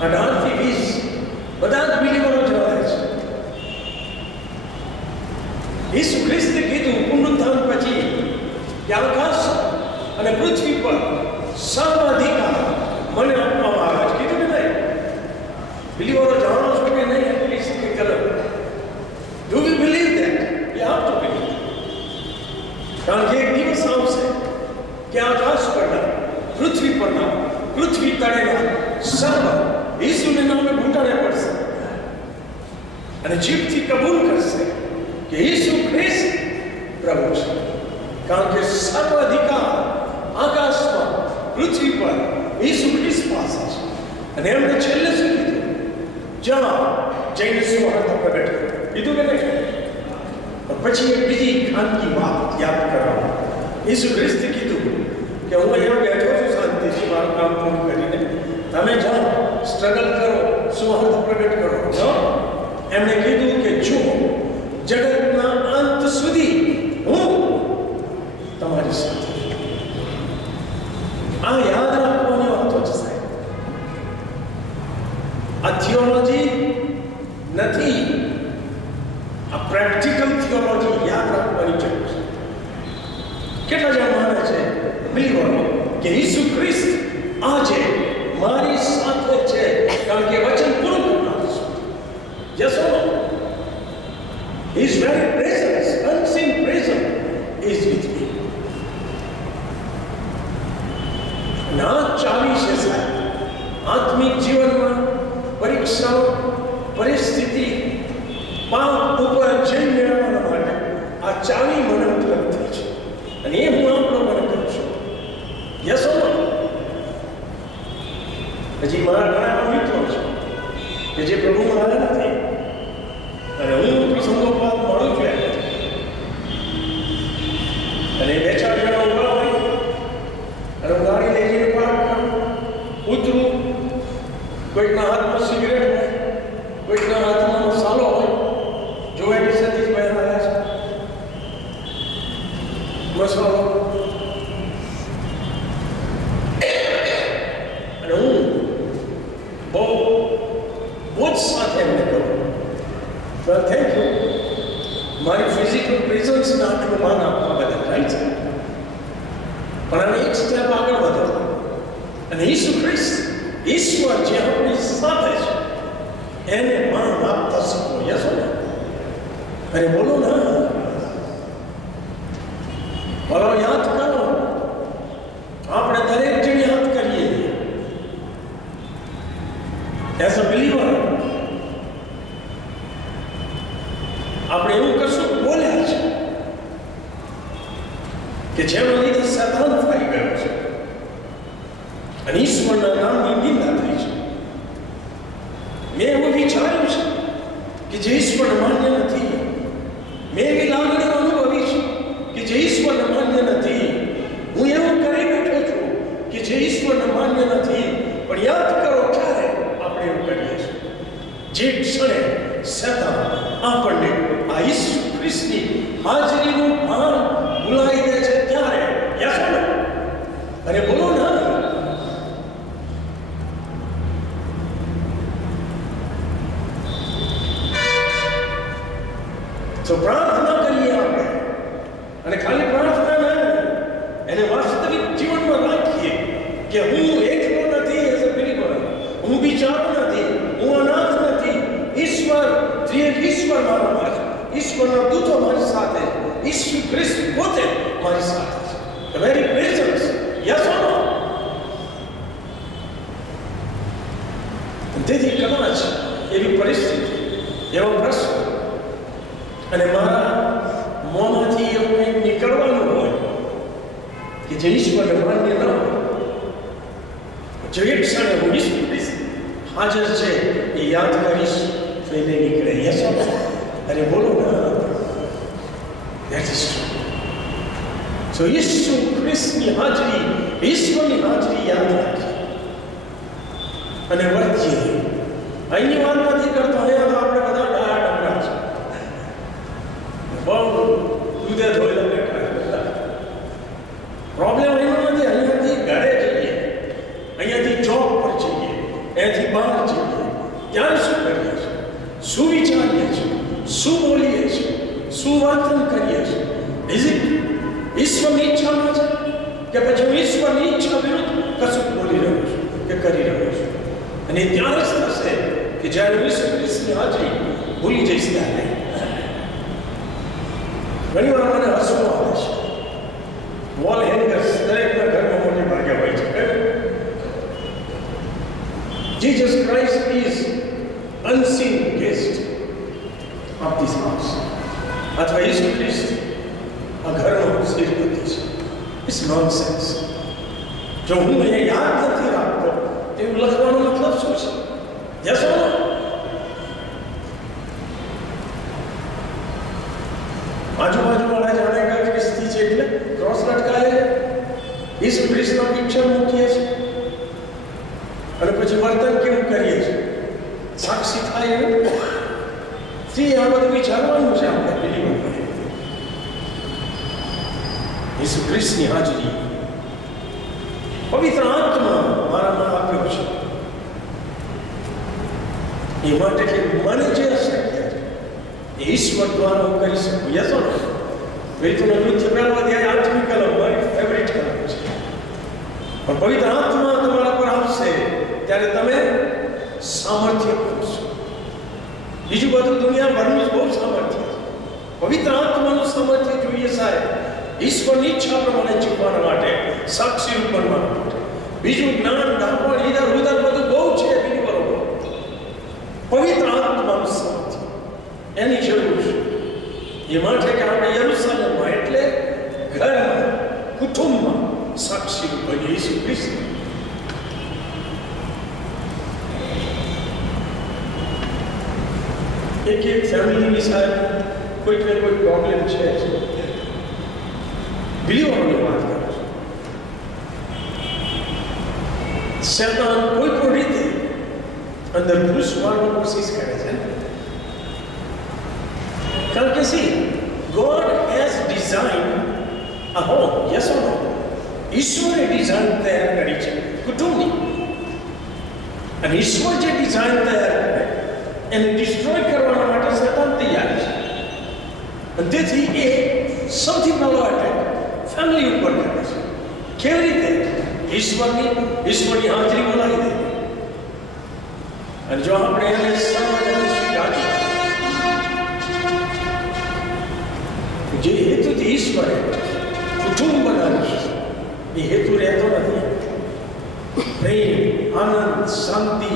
18 થી 20 બધા જ બિલીવરો જવાય છે. ઈસુ ખ્રિસ્તે કીધું પુનરુત્થાન પછી કે આકાશ અને પૃથ્વી પર સર્વાધિકાર મને આપવામાં આવે છે. કીધું કે નહીં? બિલીવરો જાણો છો કે નહીં? એટલીસ્ટ કે કરો. Do you believe that? You have to believe. કારણ કે એક દિવસ આવશે કે આકાશ પરના, પૃથ્વી પરના, પૃથ્વી તળેના સર્વ ઈસુના નામે ઘૂંટણે પડશે અને જીભથી કબૂલ કરશે કે ઈસુ ખ્રિસ્ત પ્રભુ છે. કારણ કે સર્વ અધિકાર આકાશમાં, પૃથ્વી પર ઈસુ ખ્રિસ્ત પાસે છે. અને એમણે છેલ્લે શું કીધું? જ્યાં જઈને સુવાર્તા પ્રગટ કરો. કીધું કે નહીં? પછી એક બીજી ખાનગી વાત યાદ કરવા. ઈસુ ખ્રિસ્તે કીધું કે હું અહીંયા બેઠો છું શાંતિથી મારું કામ પૂરું કરીને, તમે જાઓ સ્ટ્રગલ કરો, સુવાર્તા પ્રગટ કરો. જાઓ. એમણે કીધું કે જો જગતના અંત સુધી હું તમારી સાથે છું. આ યાદ રાખવાની વાતો છે સાહેબ. આ થિયોલોજી નથી, આ પ્રેક્ટિકલ થિયોલોજી યાદ રાખવાની જરૂર છે. કેટલા જણ માને છે બિલીવરો કે ઈસુ ખ્રિસ્ત આજે મારી સાથે છે કારણ કે વચન પૂરું કરનાર છે? Yes or no? His very presence, unseen presence, is with me. ના ચાવી છે સાહેબ. આત્મિક જીવનમાં પરીક્ષાઓ, પરિસ્થિતિ, પાપ ઉપર જય મેળવવા માટે આ ચાવી મને ઉપલબ્ધ થઈ છે અને એ હું આપણો મને કરું છું. યસ ઓર નો? હજી મારા ઘણા મિત્રો છે કે જે પ્રભુમાં આવ્યા નથી અને હું પ્રસંગોપાત મળું છું અને 2-4 જણા ઉભા હોય અને હું ગાડી લઈ જઈને પાર્ક કરું, ઉતરું, કોઈકના હાથમાં સિગરેટ હોય, કોઈકના હાથમાં મસાલો હોય. જોવા કે સતીશભાઈ આવ્યા છે મસાલો, અને હું બહુ જ સાથે એમને કહું, થેન્ક યુ મારી ફિઝિકલ પ્રેઝન્સના આટલું માન આપવા બદલ. રાઈટ? પણ આને એક સ્ટેપ આગળ વધો અને ઈસુ ખ્રિસ્ત, ઈશ્વર જે આપણી સાથે છે એને માન આપતા શીખો. યસ ને? અરે બોલો ના, બોલો, યાદ કરો. આપણે દરેક જણ યાદ કરીએ એઝ અ બિલીવર. આપણે એવું કશું બોલ્યા છે કે જેના લીધે શેતાન ફરી ગયો છે અને ઈશ્વરના નામની નિંદા થઈ છે. મેં એવું વિચાર્યું છે કે જે ઈશ્વરને માન્ય નથી. મેં એવી લાગણીઓ અનુભવી છે કે જે ઈશ્વરને માન્ય નથી. હું એવું કરી બેઠો છું કે જે ઈશ્વરને માન્ય નથી. પણ યાદ કરો ક્યારે આપણે એવું કરીએ છીએ? જે ક્ષણે શેતાન આપણને આ ઈસુ ખ્રિસ્તની હાજરીનું ભાન ભૂલાવી દે છે ત્યારે. Yes or no? અરે બોલો ના. તો પ્રાર્થના કરીએ આપણે, અને ખાલી પ્રાર્થના ના, એને વાસ્તવિક જીવનમાં રાખીએ કે હું એકલો નથી. એઝ અ બિલીવર હું બિચારો નથી, હું અનાથ નથી. ઈશ્વર, ત્રિએક ઈશ્વર મારા પાસે, ઈશ્વરના દૂતો મારી સાથે, ઈસુ ખ્રિસ્ત પોતે મારી સાથે છે. The very presence. Yes or no? તેથી કદાચ એવી પરિસ્થિતિ, એવો પ્રશ્ન અને મારા મોંમાંથી એવું કંઈક નીકળવાનું હોય કે જે ઈશ્વરને માન્ય ન હોય, જે એક ક્ષણે હું ઈસુ ખ્રિસ્ત હાજર છે એ યાદ કરીશ તો એને નીકળે. Yes or no? અરે બોલો ના. That is true. So ઈસુ ખ્રિસ્તની હાજરી, ઈશ્વરની હાજરી યાદ રાખીએ અને વર્તીએ અહીંની વાત નથી કરતો, અહીંયા તો આપણે બધા ડાયા ડમરા છે, બહુ દૂધે ધોયેલા બેઠા છે બધા. પ્રોબ્લેમ એનો નથી. અહીંયાથી ઘરે જઈએ, અહીંયાથી જોબ પર જઈએ, અહીંયાથી બહાર જઈએ, ત્યાં શું કરીએ છીએ, શું વિચારીએ છીએ, શું બોલીએ છીએ, શું વર્તન કરીએ છીએ? ઇઝ ઇટ ઈશ્વરની ઈચ્છામાં છે કે પછી હું ઈશ્વરની ઈચ્છા વિરુદ્ધ કશું બોલી રહ્યો છું કે કરી રહ્યો છું? અને ત્યાં જ થશે કે જ્યારે ઈસુ ખ્રિસ્તની હાજરી ભૂલી જઈશ ત્યારે. ઘણી વાર મને હસવું આવે છે. વોલ હેંગર્સ દરેકના ઘરમાં મોટે ભાગે હોય છે. Jesus Christ is unseen guest of this house. અથવા ઈસુ ખ્રિસ્ત આ ઘરનો શ્રીપતિ છે. It's nonsense. જો હું એને યાદ નથી રાખતો એવું લખવાનો મતલબ શું છે? યસ ઓર નો? આજુબાજુવાળા જાણે કે ખ્રિસ્તી છે એટલે ક્રોસ લટકાવે છે, ઈસુ ખ્રિસ્તનો પિક્ચર મૂકીએ છીએ અને પછી વર્તન કેવું કરીએ છીએ? સાક્ષી થાય એવું? આ બધું વિચારવાનું છે આપણે બિલીવર. ઈસુ ખ્રિસ્તની હાજરી પવિત્ર આત્મા મારામાં આપ્યો છે એ માટે કે મને જે અશક્ય છે એ ઈશ્વર દ્વારા હું કરી શકું. યસ ઓર નો? વેતુનો કૃત્ય પહેલો અધ્યાય 8મી કલમ મારી ફેવરિટ કલમ છે. પણ પવિત્ર આત્મા તમારા પર આવશે ત્યારે તમે સામર્થ્ય કરશો. બીજું બધું દુનિયાભરનું જ બહુ સામર્થ્ય છે. પવિત્ર આત્માનું સામર્થ્ય જોઈએ સાહેબ ઈશ્વરની ઈચ્છા પ્રમાણે જીવવા માટે, સાક્ષી બનવા માટે. બીજું જ્ઞાન, ડાપણ, ઈદર ઉદર બધું બહુ છે બિલીવરોમાં. પવિત્ર આત્માનું સામર્થ્ય એની જરૂર છે. એ માટે કે આપણે યરુશલેમમાં એટલે ઘરમાં, કુટુંબમાં સાક્ષી બનીએ ઈસુ ખ્રિસ્ત. એક ફેમિલીની સાહેબ કોઈક ને કોઈ પ્રોબ્લેમ છે. બિલીવરોની વાત કરું છું. શૈતાન કોઈ પણ રીતે અંદર ઘૂસવાની કોશિશ કરે છે. કારણ કે see God has design a home. Yes or no? ઈશ્વરે ડિઝાઇન તૈયાર કરી છે કુટુંબની. અને ઈશ્વર જે ડિઝાઇન તૈયાર કરે એને ડિસ્ટ્રોય કરવા માટે શૈતાન તૈયાર છે. અને તેથી એ સૌથી પહેલો એટેક ફેમિલી ઉપર કરે છે. કેવી રીતે? ઈશ્વરની હાજરી બોલાવી દે. અને જો આપણે એને સ્વીકારીએ જે હેતુથી ઈશ્વરે કુટુંબ બનાવ્યું છે એ હેતુ રહેતો નથી. પ્રેમ, આનંદ, શાંતિ,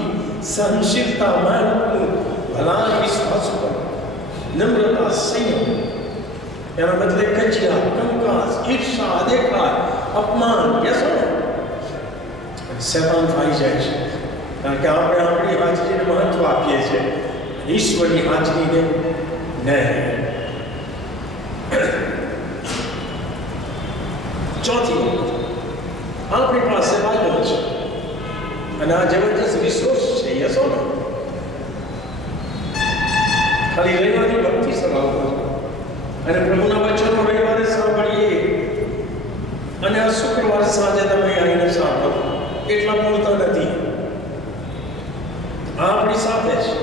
સહનશીલતા, માનવું, ભલા, વિશ્વાસ પર, નમ્રતા, સંયમ. એના બદલે કચિયા, કંકાસ, ઈર્ષા, અદેખાર, અપમાન, શૈતાન થઈ જાય છે. કારણ કે આપણે આપણી હાજરીને મહત્વ આપીએ છીએ, ઈશ્વરની હાજરીને નહીં. ચોથી વખત આપણી પાસે બાઇબલ છે અને આ જબરજસ્ત રિસોર્સ છે. યસ ઓર નો? ખાલી રવિવારની ભક્તિ સભાઓ અને પ્રભુના વચનો રવિવારે સાંભળીએ અને આ શુક્રવાર સાંજે તમે આવીને સાંભળો એટલા પૂરતા નથી. આ આપણી સાથે છે.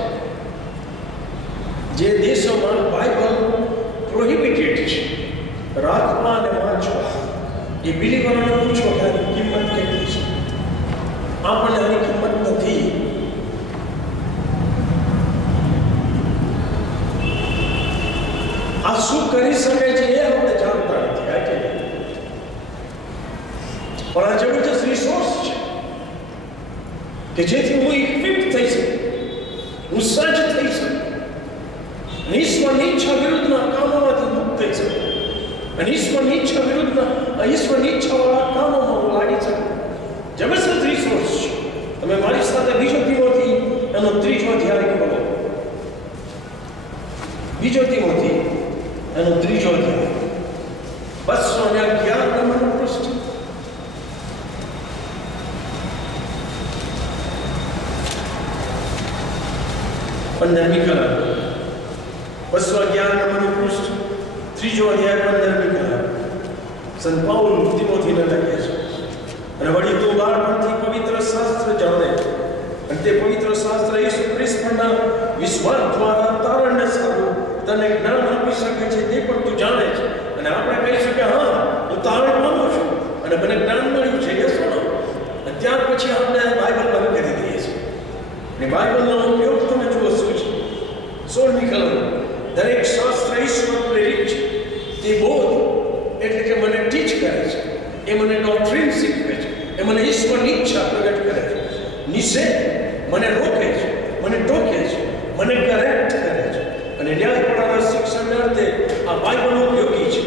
જે દેશોમાં બાઇબલ પ્રોહિબિટેડ છે રાખવા અને વાંચવા, એ બિલીવરોને પૂછો કે આની કિંમત કેટલી છે? આપણને આની કિંમત નથી. આ શું કરી શકે છે એ આપણે જાણતા નથી. પણ આ જબરજસ્ત રિસોર્સ છે કે જેથી હું ઇક્વિપ થઈ શકું, હું સજ્જ થઈ શકું, ઈશ્વરની ઈચ્છા વિરુદ્ધના કામોમાંથી મુક્ત થઈ શકું અને ઈશ્વરની ઈચ્છા વિરુદ્ધના ઈશ્વરની ઈચ્છાવાળા કામોમાં હું લાગી શકું. જબરજસ્ત રિસોર્સ છે. તમે મારી સાથે બીજો તિમોથી એનો 3 અધ્યાય બોલો. બીજો તિમોથી એનો 3 અધ્યાય 211 નંબરનો પૃષ્ઠ. 15મી કલમ 211 નંબરનું પૃષ્ઠ 3જો અધ્યાય 15મી કલમ સંત પાઉલ તિમોથીને લખે છે અને વળી તું બાળપણથી પવિત્ર શાસ્ત્ર જાણે અને તે પવિત્ર શાસ્ત્ર ઈસુ ખ્રિસ્ત પરના વિશ્વાસ દ્વારા તારણને સારું તને જ્ઞાન આપી શકે છે તે પણ તું જાણે છે અને આપણે કહી શકીએ હા હું તારણ માનું છું અને મને જ્ઞાન મળ્યું છે એ સુનો અને ત્યાર પછી આપણે બાઇબલ બંધ કરી દઈએ છીએ અને બાઇબલનો ઉપયોગ તમે જુઓ શું છે 16મી કલમ દરેક શાસ્ત્ર ઈશ્વર પ્રેરિત છે તે બોધ એટલે કે મને ટીચ કરે છે એ મને ડોક્ટ્રીન શીખવે છે એ મને ઈશ્વરની ઈચ્છા પ્રગટ કરે છે નિષેધ મને રોકે છે મને ટોકે છે મને કરેક્ટ કરે છે અને ન્યાયપણાના શિક્ષણને અર્થે આ બાઇબલ ઉપયોગી છે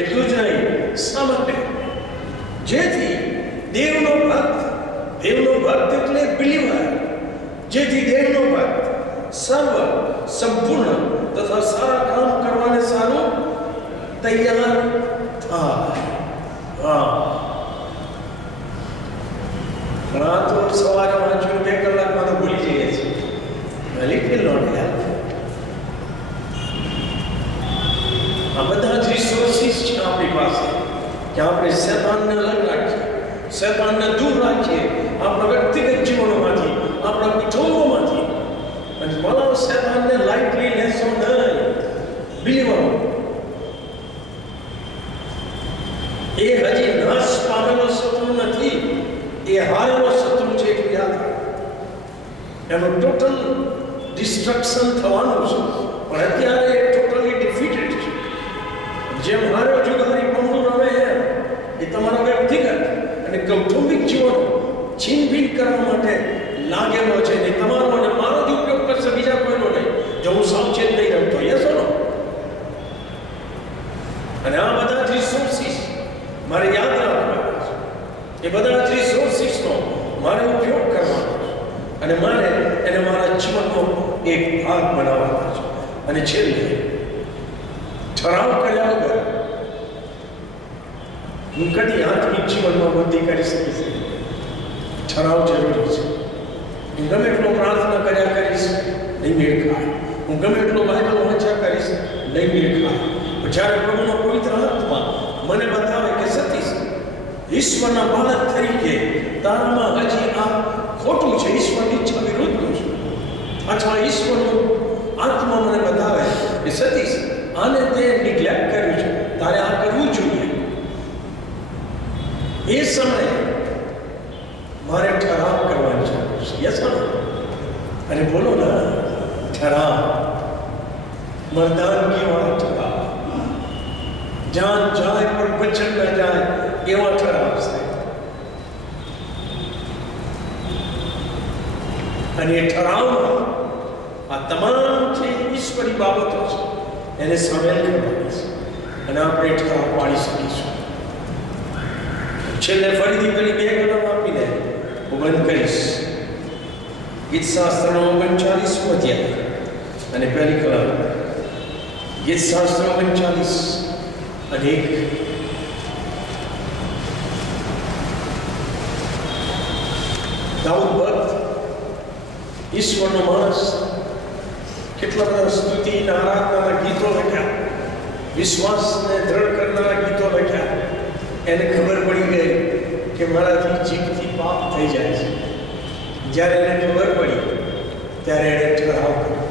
એટલું જ નહીં સામાન્ય જેથી દેવનો ભક્ત એટલે બિલીવર જેથી દેવનો ભક્ત સર્વ સંપૂર્ણ તથા સારા કામ કરવાને સારું તૈયાર થાય. ઘણા તો સવારે વાંચ્યું 2 કલાકમાં તો ભૂલી જઈએ છીએ. Little not help. આ બધા જ રિસોર્સિસ છે આપણી પાસે કે આપણે શૈતાનને અલગ રાખીએ, શૈતાનને દૂર રાખીએ આપણા વ્યક્તિગત જીવનોમાંથી, આપણા કુટુંબોમાંથી. અને બોલો શૈતાનને લાઇટલી લેશો નહીં. બિલીવર એ હજી નાશ પામેલો શત્રુ નથી, એ હારેલો શત્રુ છે. એટલું યાદ એનું ટોટલ ડિસ્ટ્રક્શન થવાનું છે, પણ અત્યારે એ ટોટલી ડિફીટેડ છે. જેમ હારો જુગારી બમણું રમે એ તમારા વ્યક્તિગત અને કૌટુંબિક જીવનો છીનભીન કરવા માટે લાગેલો છે. ને તમારો અને મારો જ ઉપયોગ કરશે, બીજા કોઈનો નહીં. જો હું સાવચેત નહીં રમતો યસ નો. અને આ બધા જ રિસોર્સિસ મારે યાદ રાખવાના છે. એ બધા જ રિસોર્સિસનો મારે ઉપયોગ કરવાનો છે અને મારે એને મારા જીવનનો એક ભાગ બનાવવાનો છે. અને છેલ્લે ઠરાવ કર્યા વગર હું કદી આત્મિક જીવનમાં વૃદ્ધિ કરી શકીશ. ઠરાવ જરૂરી છે. હું ગમે એટલો પ્રાર્થના કર્યા કરીશ, નહીં મેળ ખાય. હું ગમે એટલો બાઇબલ વાંચ્યા કરીશ, નહીં મેળ ખાય. જ્યારે પ્રભુનો પવિત્ર આત્મા મને બતાવે કે સતીશ, ઈશ્વરના બાળક તરીકે તારામાં હજી આ ખોટું છે, ઈશ્વરની ઈચ્છા વિરુદ્ધનું છે, અથવા ઈશ્વરનો આત્મા મને બતાવે કે સતીશ આને તે નિગ્લેક્ટ કર્યું છે, તારે આ કરવું જોઈએ. એ સમયે મારે ઠરાવ કરવાની જરૂર છે. યસ અને બોલો ના ઠરાવ, મરદાનગી વાળો ઠરાવ, જાન જાય પણ વચન ન જાય એવા ઠરાવ છે. અને એ ઠરાવમાં આ તમામ જે ઈશ્વરી બાબતો છે એને સામેલ કરવાની છે અને આપણે ઠરાવ પાડી શકીશું. છેલ્લે ફરીથી પેલી 2 કલમ આપીને હું બંધ કરીશ. ગીતશાસ્ત્રનો 39મો અધ્યાય અને પહેલી કલમ. ગીતશાસ્ત્ર 39 અને 1. દાઉદ ભક્ત, ઈશ્વરનો માણસ, કેટલા બધા સ્તુતિ અને આરાધનાના ગીતો લખ્યા, વિશ્વાસને દ્રઢ કરનારા ગીતો લખ્યા. એને ખબર પડી ગઈ કે મારાથી જીભથી પાપ થઈ જાય છે. જ્યારે એને ખબર પડી ત્યારે એણે ઠરાવ કર્યો.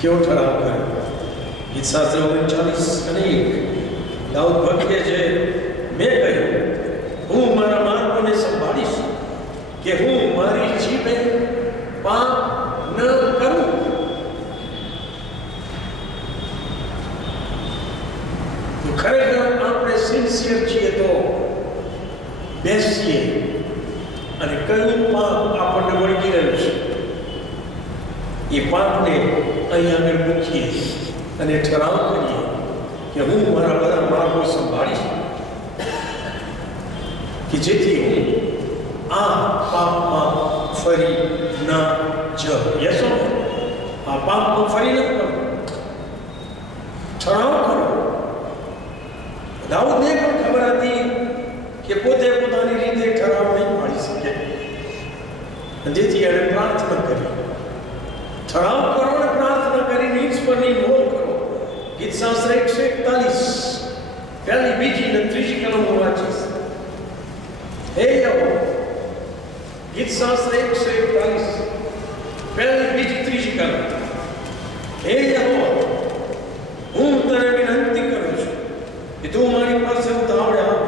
કેવો ઠરાવ કર્યો? ગીતશાસ્ત્ર 39 અને 1. દાઉદ ભક્તે છે, મેં કહ્યું હું મારા માર્ગોને સંભાળીશ કે હું મારી જીભે પાપ ન કરું. તો ખરેખર આપણે સિન્સિયર છીએ તો બેસીએ અને કયું પાપ આપણને વળગી રહ્યું છે એ પાપને અહીં આગળ મૂકીએ અને ઠરાવ કરીએ કે હું મારા બધા માર્ગો સંભાળીશ કે જેથી હું આ પાપમાં ફરી ન જાઉં. યસ, આ પાપમાં ફરી ન કરું. ઠરાવ કરો. દાઉદને પણ ખબર હતી કે પોતે પોતાની રીતે ઠરાવ નહીં પાડી શકે, જેથી એણે પ્રાર્થના કરી, ઠરાવ કરો અને પ્રાર્થના કરીને ઈશ્વરની નોંધ કરો. ગીત શાસ્ત્ર 141 પહેલી, બીજી અને ત્રીજી કલમ હું વાંચીશ. હે યહોવા, ગીત શાસ્ત્ર 141 પહેલી, બીજી, ત્રીજી કલમ. હે યહોવા, હું તને વિનંતી કરું છું કે તું મારી પાસે ઉતાવળે આવ.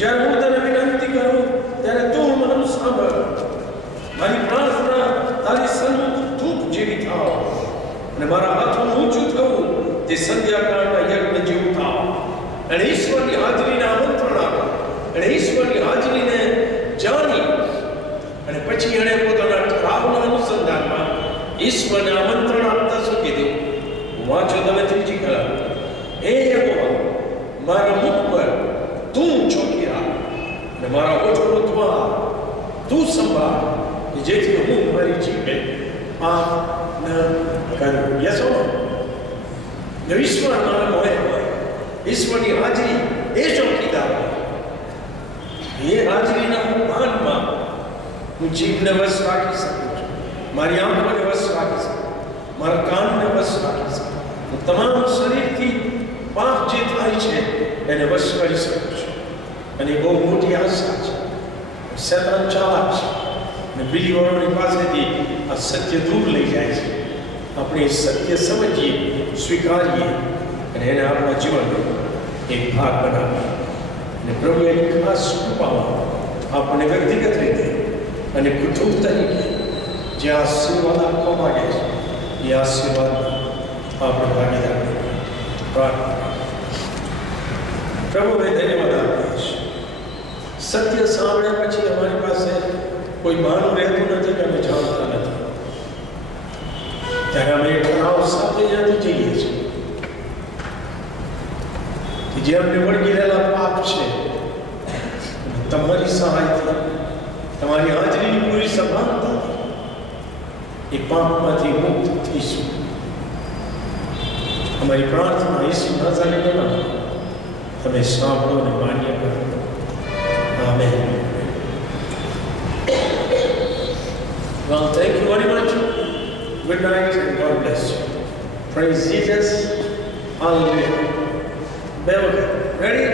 જ્યારે હું તને વિનંતી કરું ત્યારે તું મારું સાંભળ. મારી પ્રાર્થના તારી સન્મુખ ધૂપ જેવી થાવ અને મારા હાથનું ઊંચું થવું તે સંધ્યાકાળના યજ્ઞ જેવું થાવ. અને ઈશ્વરની હાજરીને આમંત્રણ આપો અને ઈશ્વરની હાજરીને જાણી અને પછી એણે પોતાના ઠરાવના અનુસંધાનમાં ઈશ્વરને આમંત્રણ આપતા શું કીધું? વાંચો તમે ત્રીજી કલમ. હે યહોવા, મારા મુખ પર તું ચોકી રાખ અને મારા ઓઠોનો દ્વાર તું સંભાળ, જેથી હું મારી જીભે પાપ ન કરું. યસ ઓ નો? ઈશ્વર મારા મોહે હોય, ઈશ્વરની હાજરી એ ચોકીદાર હોય. એ હાજરીના માનમાં હું જીભને વશ રાખી શકું છું, મારી આંખોને વશ રાખી શકું, મારા કાનને વશ રાખી શકું. હું તમામ શરીરથી પાપ જે થાય છે એને વશ કરી શકું છું. અને બહુ મોટી આશા છે. શેતાન ચાલાક છે અને બિલીવરોની પાસેથી આ સત્ય દૂર લઈ જાય છે. આપણે એ સત્ય સમજીએ, સ્વીકારીએ અને એને આપણા જીવનનો એક ભાગ બનાવીએ. અને પ્રભુ એક ખાસ કૃપામાં આપણને વ્યક્તિગત રીતે અને કુટુંબ તરીકે જે આશીર્વાદ આપવા માંગે છે એ આશીર્વાદમાં આપણે ભાગીદાર પ્રાર્થના. પ્રભુને ધન્યવાદ આપીએ છીએ. સત્ય સાંભળ્યા પછી અમારી પાસે કોઈ બહાનું રહેતું નથી કે અમે જાણતા નથી. ત્યારે અમે ઠરાવ સાથે ત્યાંથી જઈએ છીએ કે જે અમને વળગી રહેલા પાપ છે, તમારી સહાયથી, તમારી હાજરીની પૂરી સભાનતાથી એ પાપમાંથી મુક્ત થઈશું. અમારી પ્રાર્થના ઈસુ નાઝરેથના નામમાં તમે સાંભળો અને માન્ય કરો. Amen. Well, thank you very much. Good night and God bless you. Praise Jesus. Hallelujah. Ready?